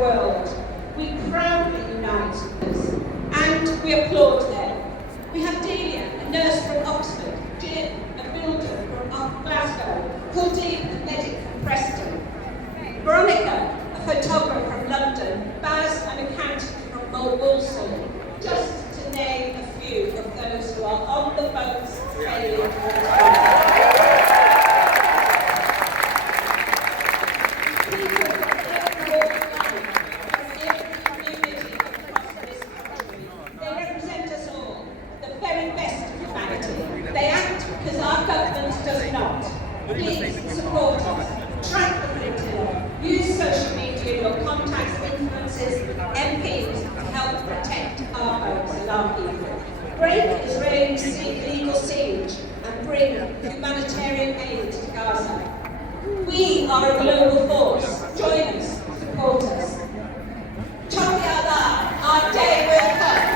world. We proudly unite us, and we applaud them. We have Delia, a nurse from Oxford, Jim, a builder from Glasgow, Kuldeep, a medic from Preston, Veronica, a photographer from London, Baz, an accountant from Walsall, just to name a few of those who are on the boats sailing on the Please support us, track the flotilla, use social media, your contacts, influences, MPs to help protect our boats and our people. Break Israeli illegal siege and bring humanitarian aid to Gaza. We are a global force. Join us, support us. Chok Yallah, our day will come.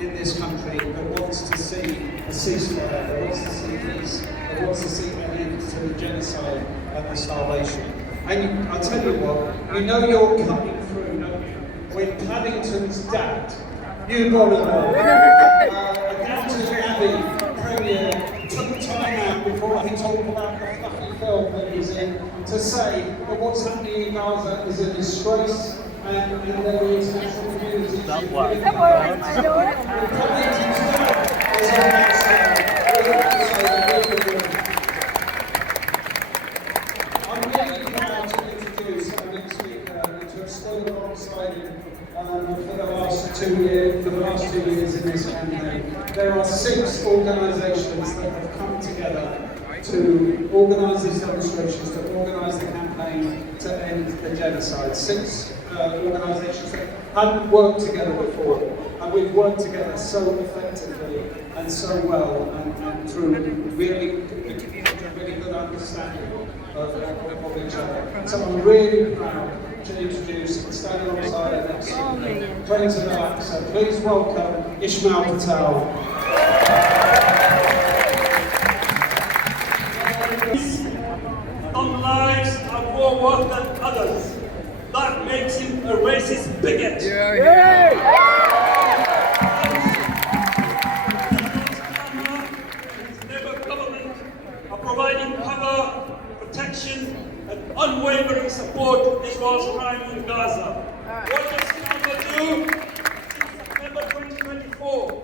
In this country that wants to see a ceasefire, that wants to see peace, that wants to see an end to the genocide and the starvation. And I'll tell you what, you know you're cutting through, don't you? When Paddington's dad, you got to know, Downton Abbey Premier took time out before he talked about the fluffy film that he's in to say that what's happening in Gaza is a disgrace. And the international community should really I'm really proud to introduce our next speaker and to have stood alongside him for the last 2 years in this campaign. There are 6 organisations that have come together to organise these demonstrations, to organise the campaign to end the genocide. 6 organisations that hadn't worked together before, and we've worked together so effectively and so well, and through really good understanding of each other. So I'm really proud to introduce and stand alongside our next speaker, friends of the back. So please welcome Ishmael Patel. Some lives are more worth than others. That makes him a racist bigot. His Labour government are providing cover, protection, and unwavering support to Israel's crime in Gaza. What does Canada do? Since September 2024,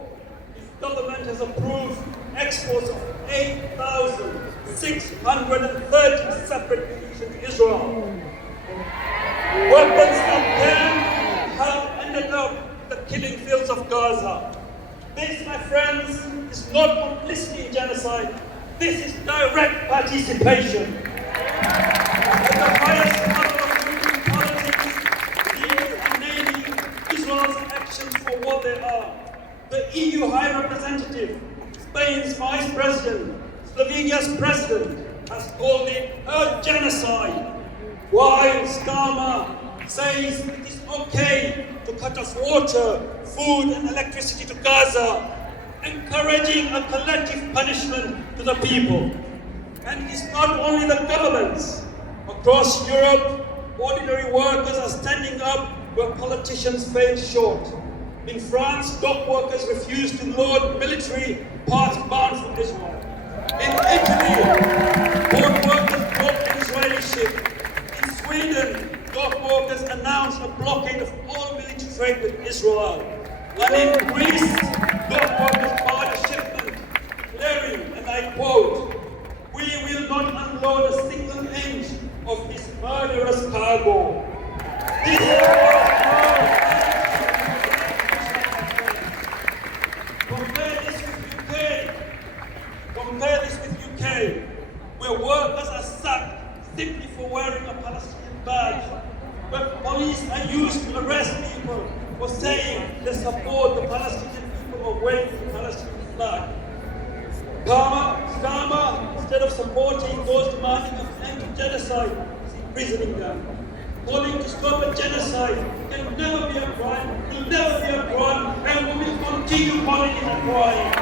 his government has approved exports of 8,630 separate munitions to Israel. Weapons that then have ended up the killing fields of Gaza. This, my friends, is not complicity in genocide. This is direct participation. At the highest level of human politics, seeing and naming Israel's actions for what they are. The EU High Representative, Spain's Vice President, Slovenia's President has called it a genocide. While Starmer says it is okay to cut off water, food and electricity to Gaza, encouraging a collective punishment to the people. And it is not only the governments. Across Europe, ordinary workers are standing up where politicians fail short. In France, dock workers refused to load military parts bound for Israel. In Italy, port workers blocked an Israeli ship. In Sweden, dock workers announced a blockade of all military trade with Israel. And in Greece, dock workers barred a shipment, declaring, and I quote, "We will not unload a single inch of this murderous cargo." This is Compare this with UK, where workers are sacked simply for wearing a Palestinian badge, where police are used to arrest people for saying they support the Palestinian people or waving the Palestinian flag. Starmer, instead of supporting those demanding an end to genocide, is imprisoning them. Calling to stop a genocide can never be a crime, will never be a crime, and we will continue calling it a crime.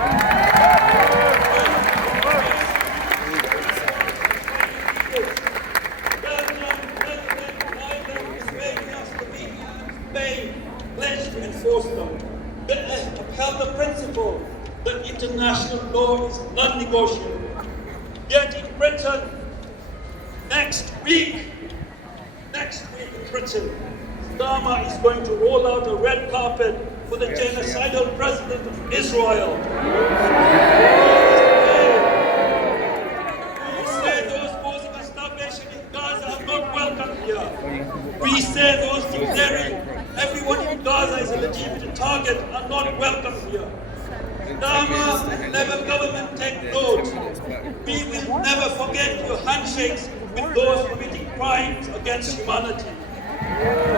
Belgium, Netherlands, Ireland, Lithuania, Slovenia, and Spain pledged to enforce them. They upheld the principle that international law is non-negotiable. Yet in Britain, next week in Britain, Starmer is going to roll out a red carpet for the genocidal president of Israel. We say those posing starvation in Gaza are not welcome here. We say those declaring everyone in Gaza is a legitimate target are not welcome here. Starmer and Labour government take note. We will never forget your handshakes with those committing crimes against humanity. Friends,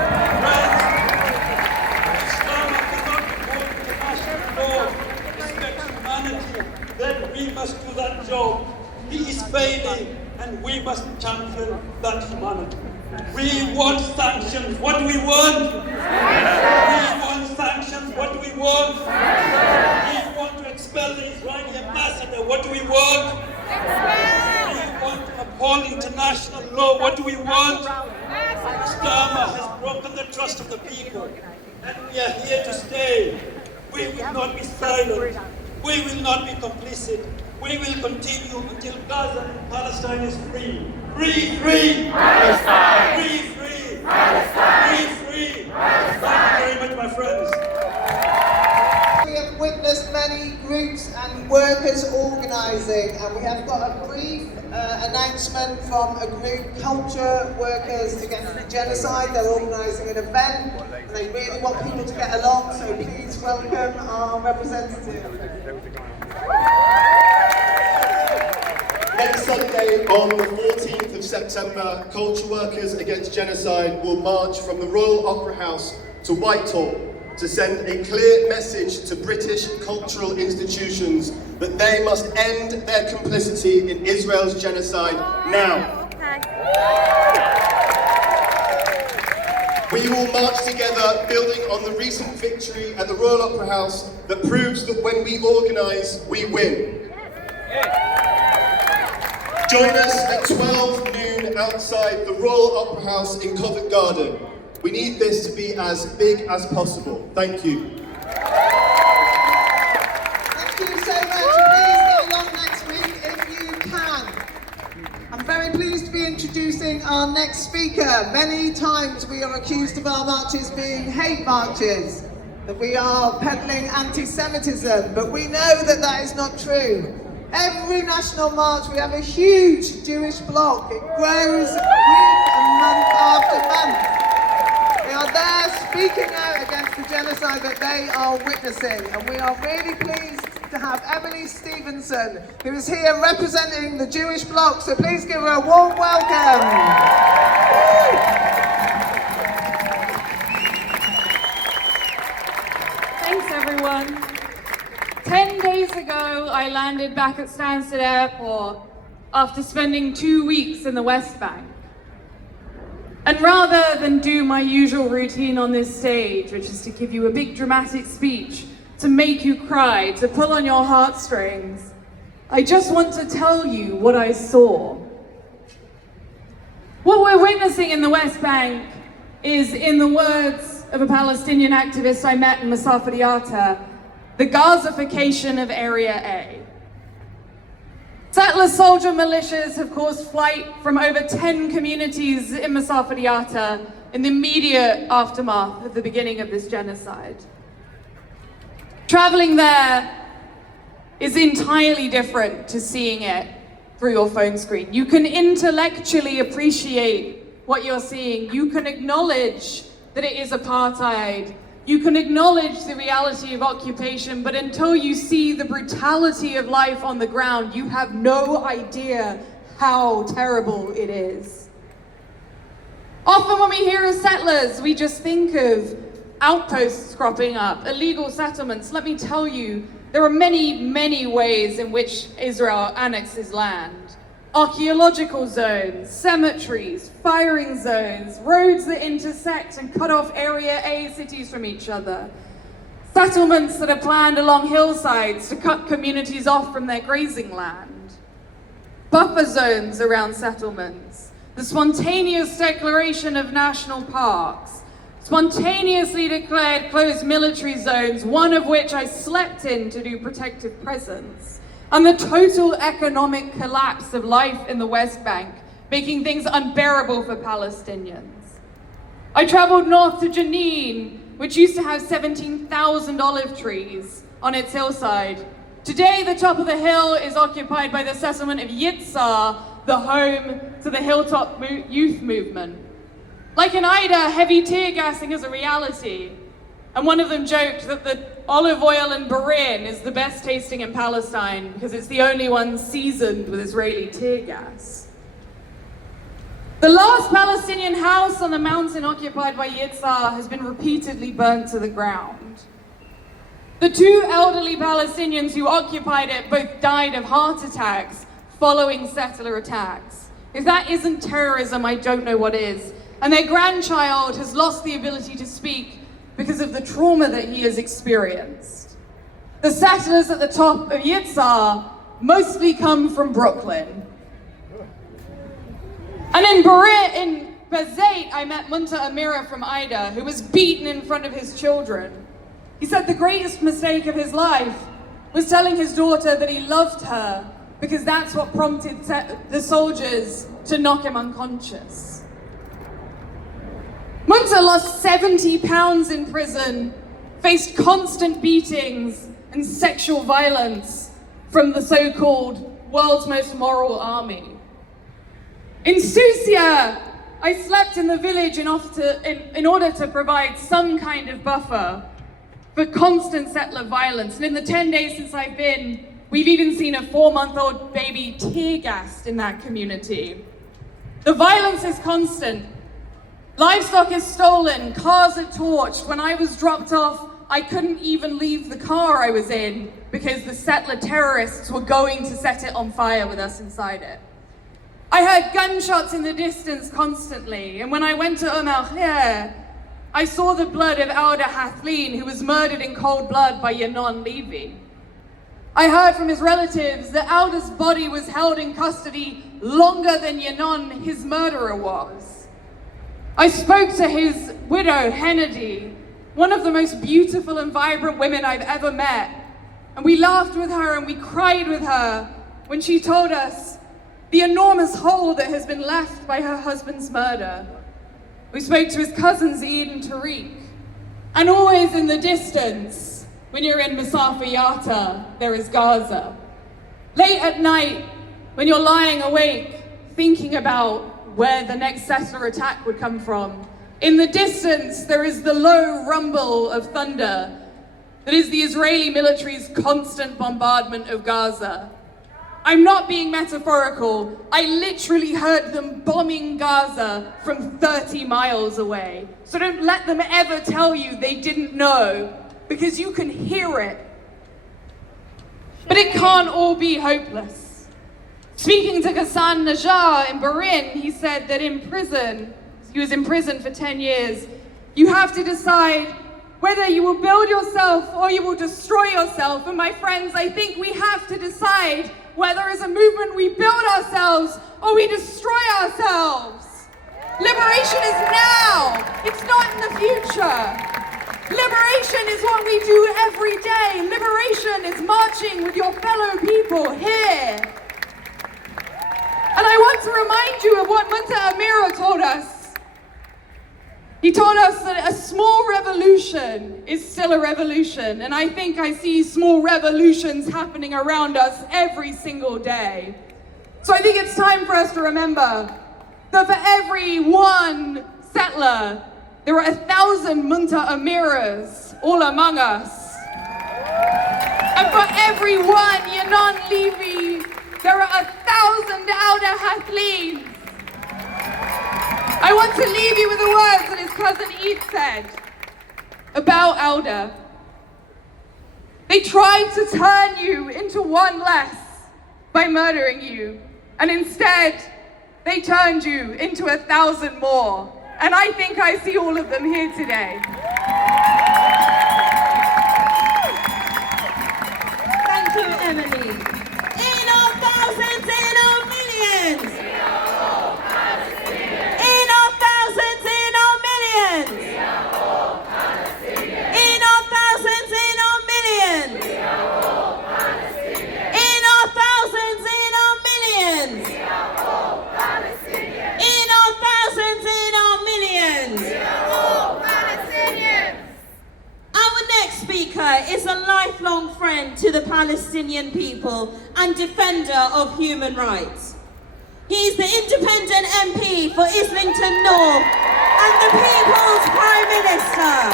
Starmer cannot uphold international law, respect humanity, then we must do that job. He is failing, and we must champion that humanity. We want sanctions. What do we want? We want sanctions. What do we want? We want to expel the Israeli ambassador. What do we want? We want to uphold international law. What do we want? Starmer has broken the trust of the people, and we are here to stay. We will not be silent. We will not be complicit. We will continue until Gaza and Palestine is free. Free, free! Palestine! Free, free! Palestine! Free, free! Palestine! Thank you very much, my friends. We have witnessed many groups and workers organising, and we have got a brief announcement from a group, Culture Workers Against the Genocide. They're organising an event, and they really want people to get along, so please welcome our representative. Next Sunday, on the 14th of September, Culture Workers Against Genocide will march from the Royal Opera House to Whitehall to send a clear message to British cultural institutions that they must end their complicity in Israel's genocide now. We will march together, building on the recent victory at the Royal Opera House that proves that when we organise, we win. Join us at 12 noon outside the Royal Opera House in Covent Garden. We need this to be as big as possible. Thank you. Thank you so much. Please go along next week if you can. I'm very pleased to be introducing our next speaker. Many times we are accused of our marches being hate marches, that we are peddling anti-Semitism, but we know that that is not true. Every national march we have a huge Jewish bloc. It grows week and month after month. They are there speaking out against the genocide that they are witnessing, and we are really pleased to have Emily Stevenson, who is here representing the Jewish bloc, so please give her a warm welcome. Thanks everyone. 10 days ago, I landed back at Stansted Airport after spending 2 weeks in the West Bank. And rather than do my usual routine on this stage, which is to give you a big dramatic speech, to make you cry, to pull on your heartstrings, I just want to tell you what I saw. What we're witnessing in the West Bank is, in the words of a Palestinian activist I met in Masafat Yatta, the Gazification of Area A. Settler soldier militias have caused flight from over 10 communities in Masafat Yatta in the immediate aftermath of the beginning of this genocide. Traveling there is entirely different to seeing it through your phone screen. You can intellectually appreciate what you're seeing. You can acknowledge that it is apartheid. You can acknowledge the reality of occupation, but until you see the brutality of life on the ground, you have no idea how terrible it is. Often when we hear of settlers, we just think of outposts cropping up, illegal settlements. Let me tell you, there are many, many ways in which Israel annexes land. Archaeological zones, cemeteries, firing zones, roads that intersect and cut off Area A cities from each other. Settlements that are planned along hillsides to cut communities off from their grazing land. Buffer zones around settlements. The spontaneous declaration of national parks. Spontaneously declared closed military zones, one of which I slept in to do protective presence. And the total economic collapse of life in the West Bank, making things unbearable for Palestinians. I traveled north to Jenin, which used to have 17,000 olive trees on its hillside. Today, the top of the hill is occupied by the settlement of Yitzhar, the home to the Hilltop Youth Movement. Like in Ida, heavy tear gassing is a reality. And one of them joked that the olive oil in Bahrain is the best tasting in Palestine because it's the only one seasoned with Israeli tear gas. The last Palestinian house on the mountain occupied by Yitzhar has been repeatedly burnt to the ground. The two elderly Palestinians who occupied it both died of heart attacks following settler attacks. If that isn't terrorism, I don't know what is. And their grandchild has lost the ability to speak because of the trauma that he has experienced. The settlers at the top of Yitzhar mostly come from Brooklyn. And in Bazait, I met Munta Amira from Ida, who was beaten in front of his children. He said the greatest mistake of his life was telling his daughter that he loved her because that's what prompted the soldiers to knock him unconscious. Munta lost 70 pounds in prison, faced constant beatings and sexual violence from the so-called world's most moral army. In Susia, I slept in the village in order to provide some kind of buffer for constant settler violence. And in the 10 days since I've been, we've even seen a 4-month-old baby tear gassed in that community. The violence is constant. Livestock is stolen, cars are torched. When I was dropped off, I couldn't even leave the car I was in because the settler terrorists were going to set it on fire with us inside it. I heard gunshots in the distance constantly, and when I went to Khair, I saw the blood of Alda Hathleen, who was murdered in cold blood by Yanon Levy. I heard from his relatives that Alda's body was held in custody longer than Yanon, his murderer, was. I spoke to his widow, Hennedy, one of the most beautiful and vibrant women I've ever met. And we laughed with her and we cried with her when she told us the enormous hole that has been left by her husband's murder. We spoke to his cousins, Eid and Tariq. And always in the distance, when you're in Masafa Yatta, there is Gaza. Late at night, when you're lying awake, thinking about where the next settler attack would come from, in the distance, there is the low rumble of thunder that is the Israeli military's constant bombardment of Gaza. I'm not being metaphorical. I literally heard them bombing Gaza from 30 miles away. So don't let them ever tell you they didn't know, because you can hear it. But it can't all be hopeless. Speaking to Ghassan Najjar in Bahrain, he said that in prison, he was in prison for 10 years, you have to decide whether you will build yourself or you will destroy yourself. And my friends, I think we have to decide whether as a movement we build ourselves or we destroy ourselves. Liberation is now. It's not in the future. Liberation is what we do every day. Liberation is marching with your fellow people here. And I want to remind you of what Munta Amira told us. He told us that a small revolution is still a revolution, and I think I see small revolutions happening around us every single day. So I think it's time for us to remember that for every one settler, there are 1,000 Munta Amiras all among us. And for every one Yanon Levy, there are 1,000 Alda Hathleen. I want to leave you with the words that his cousin Eid said. about Elder. They tried to turn you into one less by murdering you, and instead, they turned you into 1,000 more. And I think I see all of them here today. Thank you, Emily. In our thousands, in our millions. In our thousands, in our millions. In our thousands, in our millions. In our thousands, in our millions. In our thousands, in our millions. Our next speaker is a lifelong friend to the Palestinian people and defender of human rights. He's the independent MP for Islington North and the People's Prime Minister.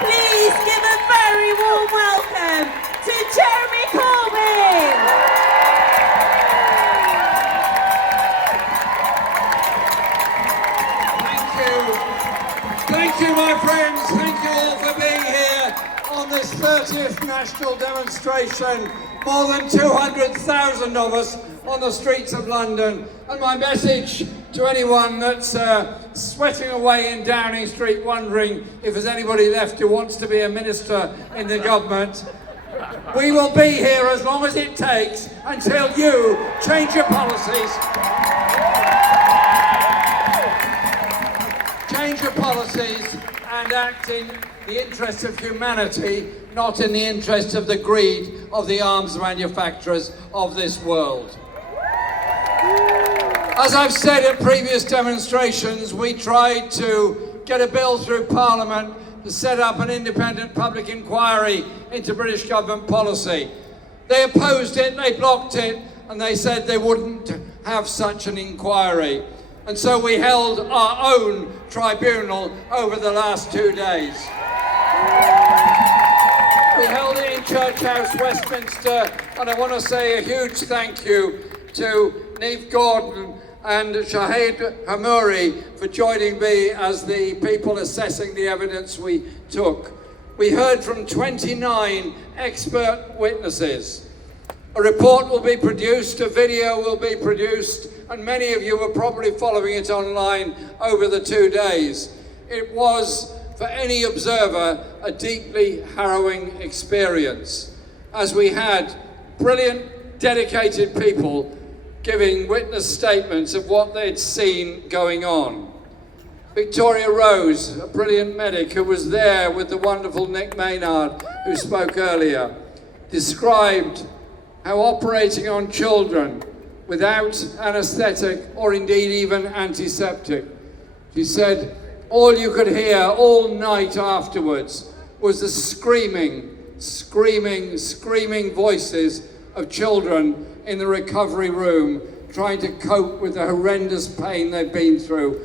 Please give a very warm welcome to Jeremy Corbyn. Thank you, my friends. Thank you all for being here on this 30th national demonstration. More than 200,000 of us on the streets of London. And my message to anyone that's sweating away in Downing Street wondering if there's anybody left who wants to be a minister in the government, we will be here as long as it takes until you change your policies. Change your policies and act in the interest of humanity, not in the interest of the greed of the arms manufacturers of this world. As I've said at previous demonstrations, we tried to get a bill through Parliament to set up an independent public inquiry into British government policy. They opposed it, they blocked it, and they said they wouldn't have such an inquiry. And so we held our own tribunal over the last 2 days. We held it in Church House, Westminster, and I want to say a huge thank you to Niamh Gordon and Shahid Hamouri for joining me as the people assessing the evidence we took. We heard from 29 expert witnesses. A report will be produced, a video will be produced, and many of you were probably following it online over the 2 days. It was, for any observer, a deeply harrowing experience, as we had brilliant, dedicated people giving witness statements of what they'd seen going on. Victoria Rose, a brilliant medic who was there with the wonderful Nick Maynard, who spoke earlier, described how operating on children without anaesthetic or indeed even antiseptic, she said, all you could hear all night afterwards was the screaming voices of children in the recovery room trying to cope with the horrendous pain they'd been through